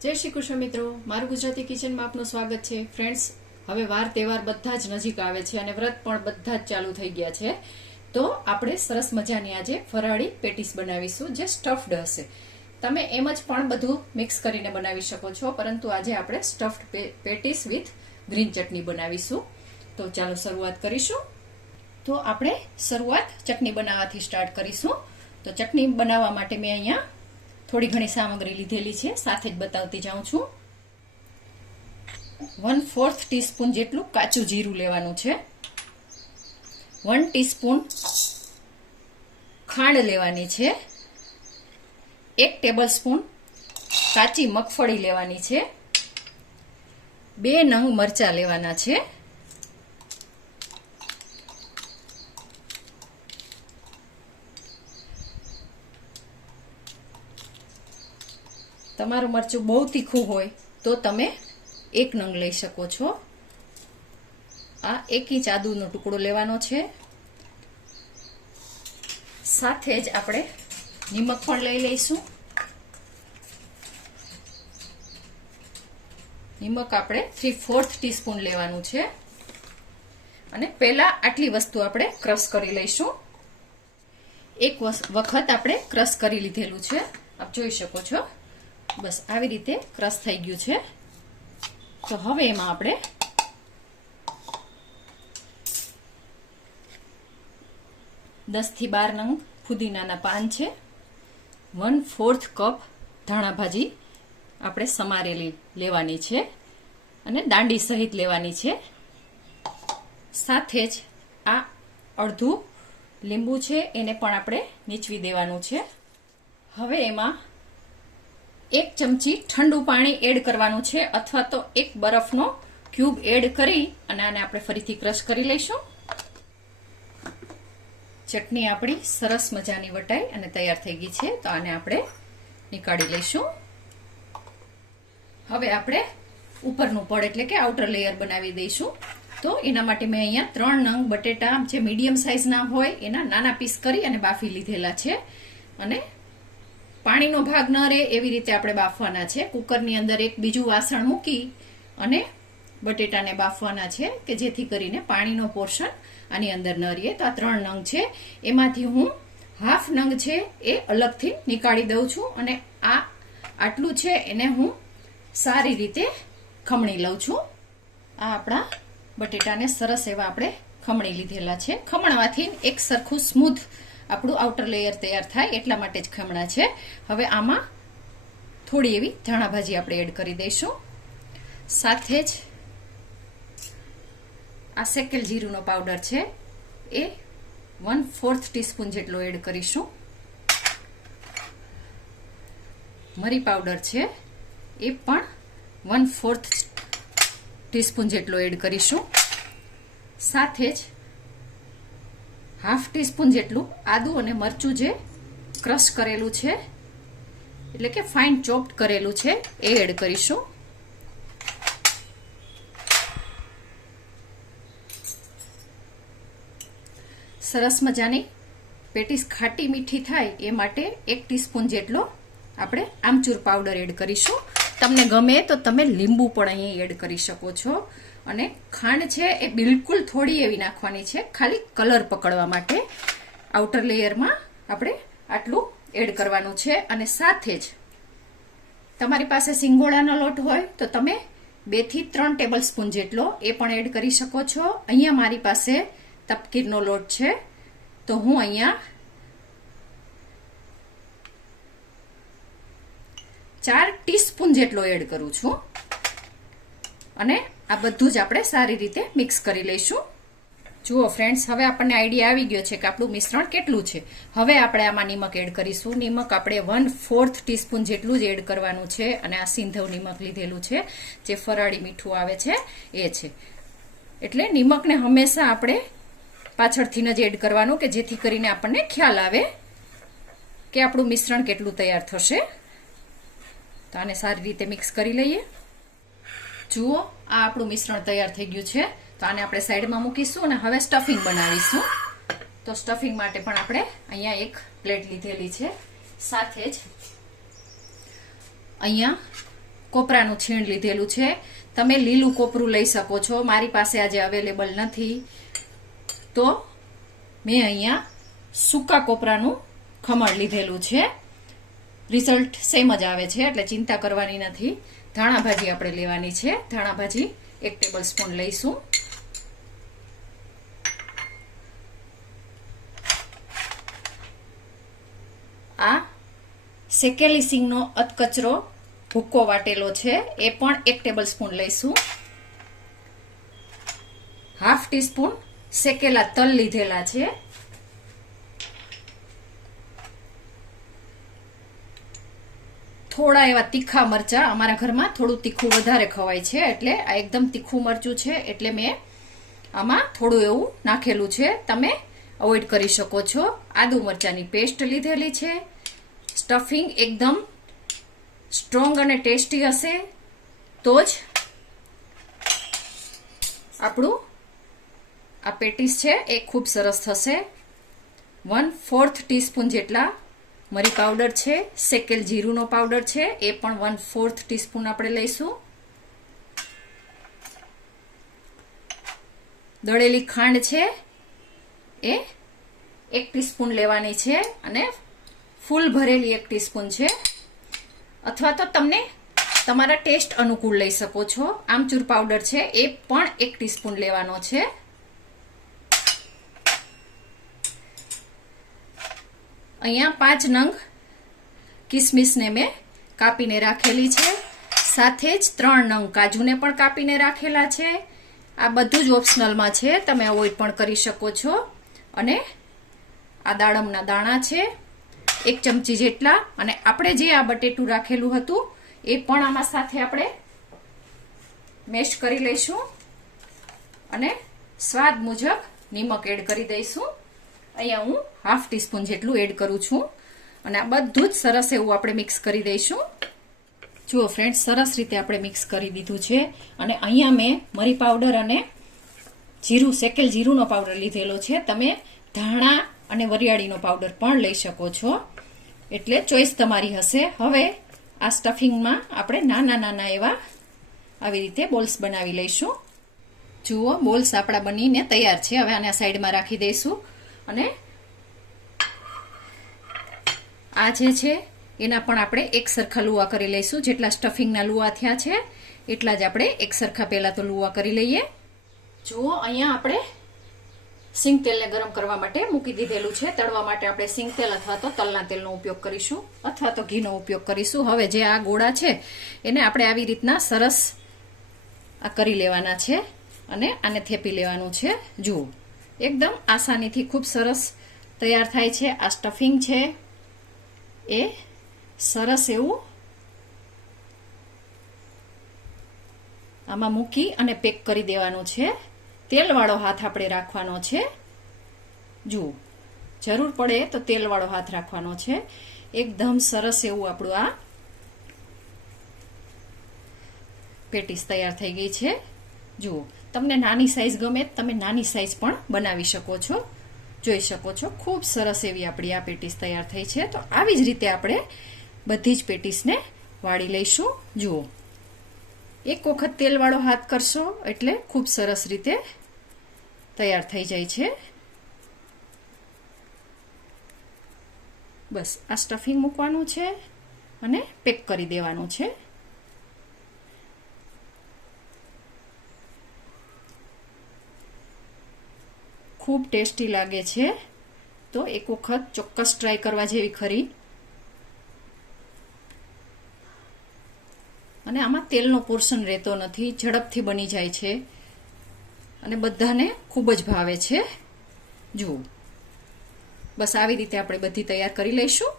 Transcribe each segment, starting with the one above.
જય શ્રી કૃષ્ણ મિત્રો, મારું ગુજરાતી કિચનમાં આપનું સ્વાગત છે. ફ્રેન્ડ્સ, હવે વાર તહેવાર બધા જ નજીક આવે છે અને વ્રત પણ બધા જ ચાલુ થઈ ગયા છે. તો આપણે સરસ મજાની આજે ફરાળી પેટીસ બનાવીશું જે સ્ટફડ હશે. તમે એમ જ પણ બધું મિક્સ કરીને બનાવી શકો છો, પરંતુ આજે આપણે સ્ટફડ પેટીસ વિથ ગ્રીન ચટણી બનાવીશું. તો ચાલો શરૂઆત કરીશું. તો આપણે શરૂઆત ચટણી બનાવવાથી સ્ટાર્ટ કરીશું. તો ચટણી બનાવવા માટે મેં અહીંયા થોડી ઘણી સામગ્રી લીધેલી છે, સાથે જ બતાવતી જાઉં છું. 1/4 ટીસ્પૂન જેટલું કાચું જીરું લેવાનું છે. 1 ટીસ્પૂન ખાંડ લેવાની છે. 1 ટેબલસ્પૂન કાચી મગફળી લેવાની છે. 2 નંગ મરચાં લેવાના છે. તમારું મરચું બહુ તીખું હોય તો તમે 1 નંગ લઈ શકો છો. આ 1 ઇંચ આદુનો ટુકડો લેવાનો છે. સાથે જ આપણે નિમક પણ લઈ લઈશું. નિમક આપણે 3/4 ટીસ્પૂન લેવાનું છે. અને પહેલા આટલી વસ્તુ આપણે ક્રશ કરી લઈશું. એક વખત આપણે ક્રશ કરી લીધેલું છે, આપ જોઈ શકો છો. બસ આવી રીતે ક્રશ થઈ ગયું છે. તો હવે એમાં આપણે 10 થી 12 નંગ ફુદીનાના પાન છે. 1/4 કપ ધાણા ભાજી આપણે સમારેલી લેવાની છે અને દાંડી સહિત લેવાની છે. સાથે જ આ અડધું લીંબુ છે એને પણ આપણે નીચવી દેવાનું છે. હવે એમાં 1 ચમચી ઠંડુ પાણી એડ કરવાનું છે, અથવા તો 1 બરફનો ક્યુબ એડ કરી અને આને આપણે ફરીથી ક્રશ કરી લઈશું. ચટણી આપણી સરસ મજાની વટાઈ અને તૈયાર થઈ ગઈ છે. તો આને આપણે નીકાળી લઈશું. હવે આપણે ઉપરનું પડ એટલે કે આઉટર લેયર બનાવી દઈશું. તો એના માટે મેં અહીંયા 3 નંગ બટેટા જે મીડિયમ સાઇઝના હોય એના નાના પીસ કરી અને બાફી લીધેલા છે. અને પાણીનો ભાગ ન રહે એવી રીતે આપણે બાફવાના છે. કુકરની અંદર એક બીજું વાસણ મૂકી અને બટેટાને બાફવાના છે કે જેથી કરીને પાણીનો પોર્શન આની અંદર ન રહે. તો આ 3 નંગ છે, એમાંથી હું હાફ નંગ છે એ અલગથી નીકાળી દઉં છું અને આ આટલું છે એને હું સારી રીતે ખમણી લઉં છું. આ આપણા બટેટાને સરસ એવા આપણે ખમણી લીધેલા છે. ખમણવાથી એક સરખું સ્મૂથ આપણું આઉટર લેયર તૈયાર થાય એટલા માટે જ ખમણા છે. હવે આમાં થોડી એવી ધાણા ભાજી આપણે એડ કરી દઈશું. સાથે જ આ શેકેલ જીરુંનો પાવડર છે એ 1/4 ટીસ્પૂન જેટલો એડ કરીશું. મરી પાવડર છે એ પણ 1/4 ટીસ્પૂન જેટલો એડ કરીશું. સાથે જ હાફ ટીસ્પૂન જેટલું આદુ અને મરચું જે ક્રશ કરેલું છે એટલે કે ફાઇન ચોપ્ડ કરેલું છે એ એડ કરીશું. સરસ મજાની પેટીસ ખાટી મીઠી થાય એ માટે 1 ટીસ્પૂન જેટલો આપણે આમચૂર પાવડર એડ કરીશું. તમને ગમે તો તમે લીંબુ પણ અહીં એડ કરી શકો છો. અને ખાંડ છે એ બિલકુલ થોડી એવી નાખવાની છે, ખાલી કલર પકડવા માટે. આઉટર લેયરમાં આપણે આટલું એડ કરવાનું છે. અને સાથે જ તમારી પાસે સિંગોડાનો લોટ હોય તો તમે 2 થી 3 ટેબલ સ્પૂન જેટલો એ પણ એડ કરી શકો છો. અહીંયા મારી પાસે તપકીરનો લોટ છે તો હું અહીંયા 4 ટીસ્પૂન જેટલો એડ કરું છું. અને આ બધું જ આપણે સારી રીતે મિક્સ કરી લઈશું. જુઓ ફ્રેન્ડ્સ, હવે આપણને આઈડિયા આવી ગયો છે કે આપણું મિશ્રણ કેટલું છે. હવે આપણે આમાં નિમક એડ કરીશું. નિમક આપણે 1/4 ટીસ્પૂન જેટલું જ એડ કરવાનું છે. અને આ સિંધવ નિમક લીધેલું છે જે ફરાળી મીઠું આવે છે એ છે. એટલે નિમકને હંમેશા આપણે પાછળથી જ એડ કરવાનું કે જેથી કરીને આપણને ખ્યાલ આવે કે આપણું મિશ્રણ કેટલું તૈયાર થશે. તો આને સારી રીતે મિક્સ કરી લઈએ. જુઓ, આ આપણું મિશ્રણ તૈયાર થઈ ગયું છે. તો આને આપણે સાઈડમાં મૂકીશું અને હવે સ્ટફિંગ બનાવીશું. તો સ્ટફિંગ માટે પણ આપણે અહીંયા એક પ્લેટ લીધેલી છે. સાથે જ અહીંયા કોપરાનું છીણ લીધેલું છે. તમે લીલું કોપરું લઈ શકો છો. મારી પાસે આજે અવેલેબલ નથી તો મેં અહીંયા સૂકા કોપરાનું ખમણ લીધેલું છે. રિઝલ્ટ સેમ જ આવે છે એટલે ચિંતા કરવાની નથી. ધાણા ભાજી આપણે લેવાની છે. ધાણા ભાજી 1 ટેબલ સ્પૂન લઈશું. આ શેકેલી સિંગનો અધકચરો ભૂક્કો વાટેલો છે એ પણ 1 ટેબલ સ્પૂન લઈશું. હાફ ટીસ્પૂન શેકેલા તલ લીધેલા છે. થોડા એવા તીખા મરચા, અમારા ઘરમાં થોડું તીખું વધારે ખવાય છે એટલે આ એકદમ તીખું મરચું છે એટલે મેં આમાં થોડું એવું નાખેલું છે. તમે અવોઇડ કરી શકો છો. આદુ મરચાની પેસ્ટ લીધેલી છે. સ્ટફિંગ એકદમ સ્ટ્રોંગ અને ટેસ્ટી હશે તો જ આપણું આ પેટીસ છે એ ખૂબ સરસ થશે. 1/4 ટીસ્પૂન જેટલા મરી પાવડર છે. શેકેલ જીરુંનો પાવડર છે એ પણ 1/4 ટીસ્પૂન આપણે લઈશું. દળેલી ખાંડ છે એ 1 ટીસ્પૂન લેવાની છે અને ફૂલ ભરેલી 1 ટીસ્પૂન છે, અથવા તો તમને તમારા ટેસ્ટ અનુકૂળ લઈ શકો છો. આમચૂર પાવડર છે એ પણ 1 ટીસ્પૂન લેવાનો છે. અહીંયા 5 નંગ કિસમિસને મેં કાપીને રાખેલી છે. સાથે જ 3 નંગ કાજુને પણ કાપીને રાખેલા છે. આ બધું જ ઓપ્શનલમાં છે, તમે અવોઇડ પણ કરી શકો છો. અને આ દાડમના દાણા છે 1 ચમચી જેટલા. અને આપણે જે આ બટેટું રાખેલું હતું એ પણ આમાં સાથે આપણે મેશ કરી લઈશું અને સ્વાદ મુજબ નિમક એડ કરી દઈશું. અહીંયા હું હાફ ટીસ્પૂન જેટલું એડ કરું છું અને આ બધું જ સરસ એવું આપણે મિક્સ કરી દઈશું. જુઓ ફ્રેન્ડ્સ, સરસ રીતે આપણે મિક્સ કરી દીધું છે. અને અહીંયા મેં મરી પાવડર અને જીરું, શેકેલ જીરુંનો પાવડર લીધેલો છે. તમે ધાણા અને વરિયાળીનો પાવડર પણ લઈ શકો છો, એટલે ચોઈસ તમારી હશે. હવે આ સ્ટફિંગમાં આપણે નાના નાના એવા આવી રીતે બોલ્સ બનાવી લઈશું. જુઓ, બોલ્સ આપણા બનીને તૈયાર છે. હવે આને સાઈડમાં રાખી દઈશું અને આ જે છે એના પણ આપણે એક સરખા લુવા કરી લઈશું. જેટલા સ્ટફિંગના લુવા થયા છે એટલા જ આપણે એક સરખા પહેલા તો લુવા કરી લઈએ. જુઓ, અહીંયા આપણે સિંગ તેલને ગરમ કરવા માટે મૂકી દીધેલું છે. તળવા માટે આપણે સિંગ તેલ અથવા તો તલના તેલનો ઉપયોગ કરીશું અથવા તો ઘીનો ઉપયોગ કરીશું. હવે જે આ ગોળા છે એને આપણે આવી રીતના સરસ આ કરી લેવાના છે અને આને થેપી લેવાનું છે. જુઓ, એકદમ આસાનીથી ખૂબ સરસ તૈયાર થાય છે. આ સ્ટફિંગ છે એ સરસ એવું આમાં મૂકી અને પેક કરી દેવાનું છે. તેલવાળો હાથ આપણે રાખવાનો છે. જુઓ, જરૂર પડે તો તેલવાળો હાથ રાખવાનો છે. એકદમ સરસ એવું આપણું આ પેટીસ તૈયાર થઈ ગઈ છે. જુઓ, તમને નાની સાઈઝ ગમે તમે નાની સાઈઝ પણ બનાવી શકો છો. જોઈ શકો છો ખૂબ સરસ એવી આપણી આ પેટીસ તૈયાર થઈ છે. તો આવી જ રીતે આપણે બધી જ પેટીસને વાળી લઈશું. જુઓ, એક વખત તેલવાળો હાથ કરશો એટલે ખૂબ સરસ રીતે તૈયાર થઈ જાય છે. બસ આ સ્ટફિંગ મૂકવાનું છે અને પેક કરી દેવાનું છે. ખૂબ ટેસ્ટી લાગે છે, તો એક વખત ચોક્કસ ટ્રાય કરવા જેવી ખરી. અને આમાં તેલનો પોર્શન રહેતો નથી, ઝડપથી બની જાય છે અને બધાને ખૂબ જ ભાવે છે. જુઓ, બસ આવી રીતે આપણે બધી તૈયાર કરી લઈશું.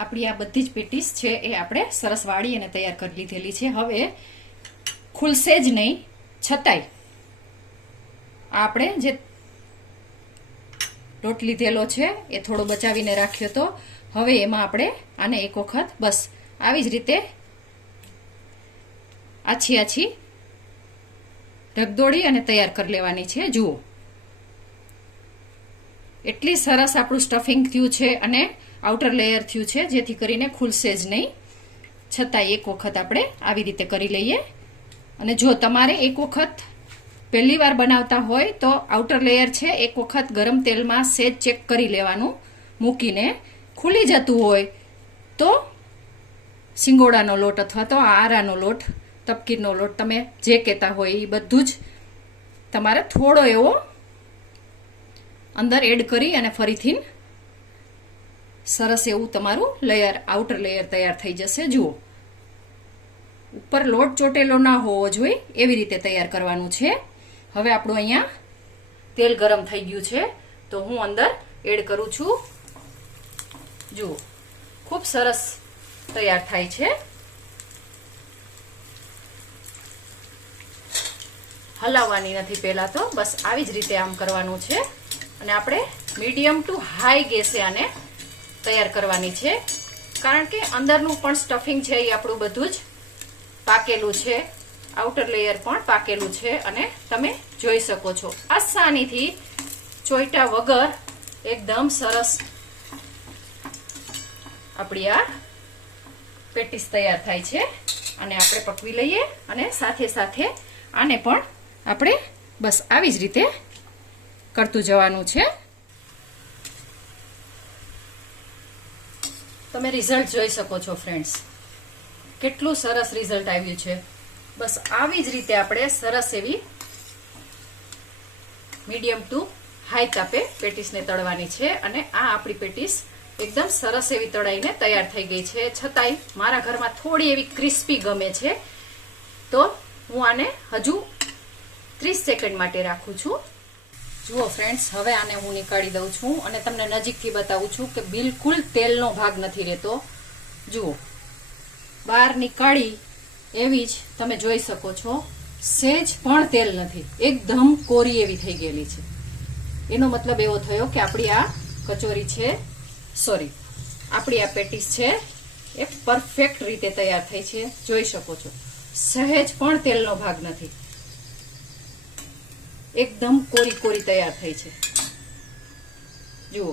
આપણી આ બધી જ પેટીસ છે એ આપણે સરસ વાળી અને તૈયાર કરી લીધેલી છે. હવે ખુલશે જ નહીં છતાંય આપણે જે લોટ લીધેલો છે એ થોડો બચાવીને રાખ્યો તો હવે એમાં આપણે આને એક વખત બસ આવી જ રીતે આછી આછી રગદોળી અને તૈયાર કરી લેવાની છે. જુઓ, એટલી સરસ આપણું સ્ટફિંગ થયું છે અને આઉટર લેયર થયું છે જેથી કરીને ખુલશે જ નહીં. છતાં એક વખત આપણે આવી રીતે કરી લઈએ. અને જો તમારે એક વખત પહેલી વાર બનાવતા હોય તો આઉટર લેયર છે એક વખત ગરમ તેલમાં સેજ ચેક કરી લેવાનું મૂકીને. ખુલી જતું હોય તો સિંગોડાનો લોટ અથવા તો આરાનો લોટ, તપકીરનો લોટ, તમે જે કહેતા હોય એ બધું જ તમારે થોડો એવો અંદર એડ કરી અને ફરીથી સરસ એવું તમારું લેયર, આઉટર લેયર તૈયાર થઈ જશે. જુઓ, ઉપર લોટ ચોટેલો ના હોવો જોઈએ એવી રીતે તૈયાર કરવાનું છે. હવે આપણું અહીંયા તેલ ગરમ થઈ ગયું છે તો હું અંદર એડ કરું છું. જુઓ, ખૂબ સરસ તૈયાર થાય છે. હલાવવાની નથી પહેલા તો, બસ આવી જ રીતે આમ કરવાનું છે. અને આપણે મીડિયમ ટુ હાઈ ગેસે આને તૈયાર કરવાની છે, કારણ કે અંદરનું પણ સ્ટફિંગ છે એ આપણું બધું જ પાકેલું છે, આઉટર લેયર પણ પાકેલું છે. અને તમે જોઈ શકો છો આસાનીથી ચોઈટા વગર એકદમ સરસ આપણી આ પેટીસ તૈયાર થાય છે. અને આપણે પકવી લઈએ અને સાથે સાથે આને પણ આપણે બસ આવી જ રીતે કરતું જવાનું છે. તમે રિઝલ્ટ જોઈ શકો છો ફ્રેન્ડ્સ, કેટલું સરસ રિઝલ્ટ આવ્યું છે. બસ આવી જ રીતે આપણે સરસ એવી મીડિયમ ટુ હાઈ તાપે પેટીસને તળવાની છે. અને આ આપણી પેટીસ એકદમ સરસ એવી તળાઈને તૈયાર થઈ ગઈ છે. છતાંય મારા ઘરમાં થોડી એવી ક્રિસ્પી ગમે છે તો હું આને હજુ 30 સેકન્ડ માટે રાખું છું. જુઓ ફ્રેન્ડ્સ, હવે આને હું નીકાળી દઉં છું અને તમને નજીકથી બતાવું છું કે બિલકુલ તેલનો ભાગ નથી રહેતો. જુઓ, બહાર નીકાળી એવી જ તમે જોઈ શકો છો, સેજ પણ તેલ નથી, એકદમ કોરી એવી થઈ ગયેલી છે. એનો મતલબ એવો થયો કે આપણી આ કચોરી છે, સોરી, આપણી આ પેટીસ છે એ પરફેક્ટ રીતે તૈયાર થઈ છે. જોઈ શકો છો, સહેજ પણ તેલનો ભાગ નથી, એકદમ કોરી કોરી તૈયાર થઈ છે. જુઓ,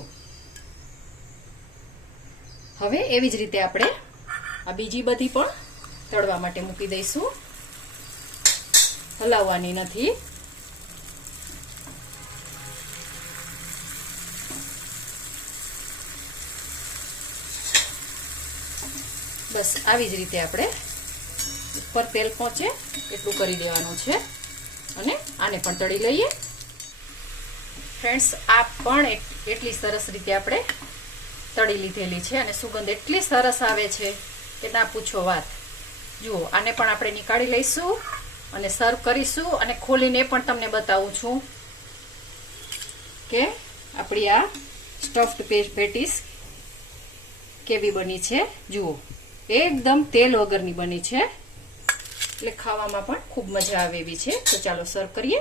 હવે એવી જ રીતે આપણે આ બીજી બધી પણ તળવા માટે મૂકી દઈશું. હલાવવાની નથી. બસ આવી જ રીતે આપણે ઉપર તેલ પહોંચે એટલું કરી દેવાનું છે અને આને પણ તળી લઈએ. ફ્રેન્ડ્સ, આ પણ એટલી સરસ રીતે આપણે તળી લીધેલી છે અને સુગંધ એટલી સરસ આવે છે કે ના પૂછો વાત. જુઓ, આને પણ આપણે નીકાળી લઈશું અને સર્વ કરીશું અને ખોલીને પણ તમને બતાવું છું કે આપણી આ સ્ટફ્ડ પેટીસ કેવી બની છે. જુઓ, એકદમ તેલ વગરની બની છે એટલે ખાવામાં પણ ખૂબ મજા આવે એવી છે. તો ચાલો સર્વ કરીએ.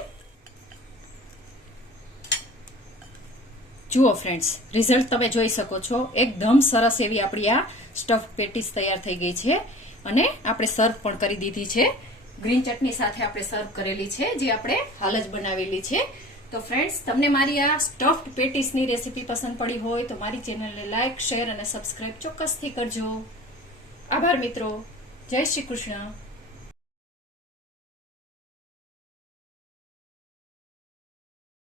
જુઓ ફ્રેન્ડ્સ, રિઝલ્ટ તમે જોઈ શકો છો, એકદમ સરસ એવી આપણી આ સ્ટફ પેટીસ તૈયાર થઈ ગઈ છે અને આપણે સર્વ પણ કરી દીધી છે. ગ્રીન ચટણી સાથે આપણે સર્વ કરેલી છે, જે આપણે હાલ જ બનાવેલી છે. તો ફ્રેન્ડ્સ, તમને મારી આ સ્ટફ્ડ પેટીસની રેસીપી પસંદ પડી હોય તો મારી ચેનલને લાઈક, શેર અને સબસ્ક્રાઇબ ચોક્કસથી કરજો. આભાર મિત્રો. જય શ્રી કૃષ્ણ.